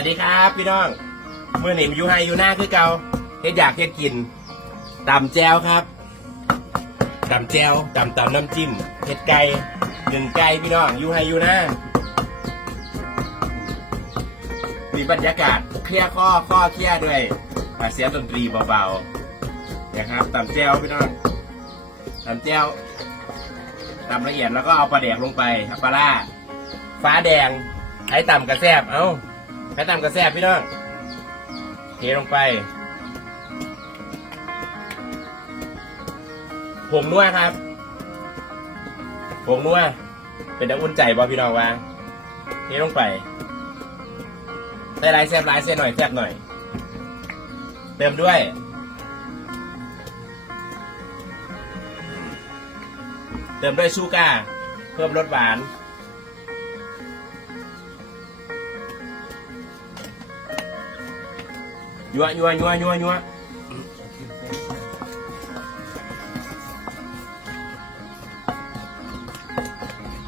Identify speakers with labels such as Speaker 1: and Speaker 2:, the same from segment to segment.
Speaker 1: วัสดีครับพี่น้องเมื่อหนิมอยู่ไฮอยู่หน้าคือเกาเฮ็ดอยากเฮ็ดกินตำแจวครับตำแจวตำตำน้ำจิ้มเฮ็ดไก่หนึ่งไก่พี่น้องอยู่ไฮอยู่หน้ามีบรรยากาศเคลียร์ข้อข้อเคลียร์ด้วยอะเสียงดนตรีเบาๆนะครับตำแจวพี่น้องตำแจวตำละเอียดแล้วก็เอาปลาแดกลงไปครับปลาร้าฟ้าแดงไอ้ต่ำกระแซบเอ้า ไข่ตำกระแซบพี่น้องเทลงไป ผงนัวครับ ผงนัวเป็นน้ำอุ่นใจบ่พี่น้องว่าเทลงไปใส่ลายแซบลายเส้นหน่อยแซบหน่อย เติมด้วยเติมด้วยชูก้าเพิ่มรสหวาน ยัวยัวยัวยัวยัว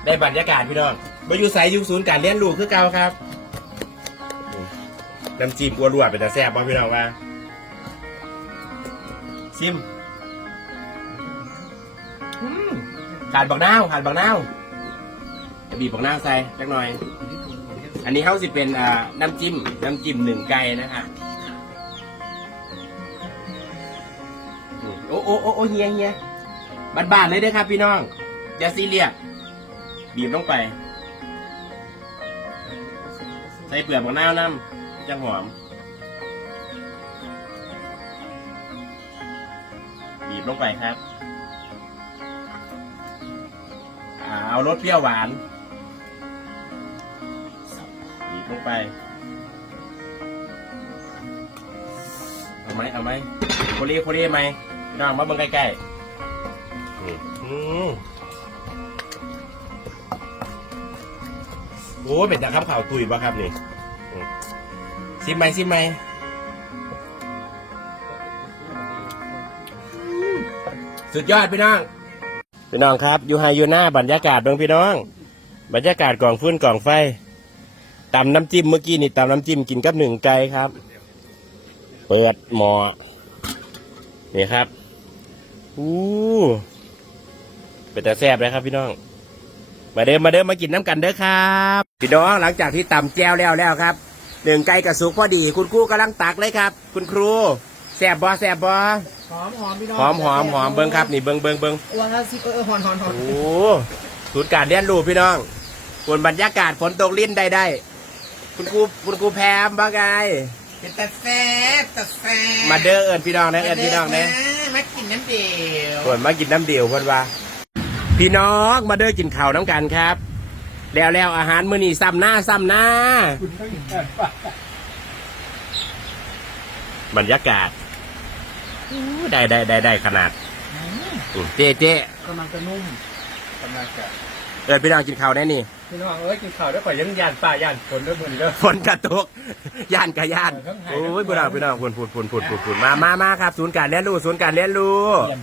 Speaker 1: ได้บรรยากาศพี่น้องมาอยู่ใสอยู่ศูนย์การเลี้ยงลูกคือเก่าครับน้ำจิ้มอัวรัวเป็นตาแซ่บบ่พี่น้องว่าซิมขาดบักนาวขาดบักนาวจะบีบบักนาวใส่เล็กหน่อย อันนี้เขาสิเป็นน้ำจิ้ม น้ำจิ้มหนึ่งไก่นะครั โอ้โอ้โอ้โอ้เฮียเฮียบานๆเลยเด้อครับ พี่น้อง อย่าซีเรียสบีบลงไป ใส่เปลือกมะนาวน้ำจะหอม บีบลงไปครับ เอารสเปรี้ยวหวาน บีบลงไป เอาไหมเอาไหมโคเรีโคเรีไหม น้องมาเบิ่งใกล้ๆนี่อืมโอ้เป็นจากข้าวข่าวตุยป่ะครับนี่อืมซิมไหมซิมไหมสุดยอดพี่น้อง พี่น้องครับอยู่ไฮอยู่หน้าบรรยากาศเบิ่งพี่น้อง บรรยากาศกล่องฟื้นกล่องไฟตำน้ำจิ้มเมื่อกี้นี่ตำน้ำจิ้มกินกับหนึ่งไก่ครับ เปิดหมอนี่ครับ อู้เป็นแต่แซ่บเลยครับพี่น้อง มาเดิมมาเดิมมากินน้ำกันเด้อครับ พี่น้องหลังจากที่ตำแจวแล้วแล้วครับหนึ่งไก่กระสุกพอดี คุณครูกำลังตักเลยครับ คุณครูแซ่บบอแซ่บบอ
Speaker 2: หอมหอมพี่น้อง
Speaker 1: หอมหอมหอมเบิ้งครับนี่เบิ้งเบิ้งเบิ้ง
Speaker 2: วันละสิบเออหอนหอนหอน
Speaker 1: โอ้ศูนย์การเรียนรู้พี่น้องบนบรรยากาศฝนตกลิ้นได้ได้ คุณครูคุณครูแพมบ้าไง
Speaker 2: เป็นแต่แซ่บแต่แซ่บ
Speaker 1: มาเด้อเอิญพี่น้องนะเอิญพี่น้องนะ
Speaker 2: มากินน้ำเดียว
Speaker 1: ส่วนมากินน้ำเดียวเพิ่นว่า พี่น้องมาเด้อกินข้าวน้ำกันครับ แล้วแล้วอาหารมื้อนี้ซ้ำหน้าซ้ำหน้า บรรยากาศอู้ได้ได้ได้ได้ขนาดอืมเจ๊เจ๊
Speaker 2: กำลังจะนุ่มกำลังจะ
Speaker 1: เอิญพี่น้องกินข้าวแน่นี่
Speaker 2: พี่น้องเอ้ยกินข้าวด้วยข่อยยังยานป่ายานฝนด้วยมือเด้อ
Speaker 1: ฝนกระตกย่านกะย่าน
Speaker 2: เออข้างใน
Speaker 1: โอ้ยพี่น้องพี่น้องพูนพูนพูนพูนพูนพูนมามามาครับ ศูนย์การเรียนรู้ศูนย์การเรียนรู้
Speaker 2: เตรียม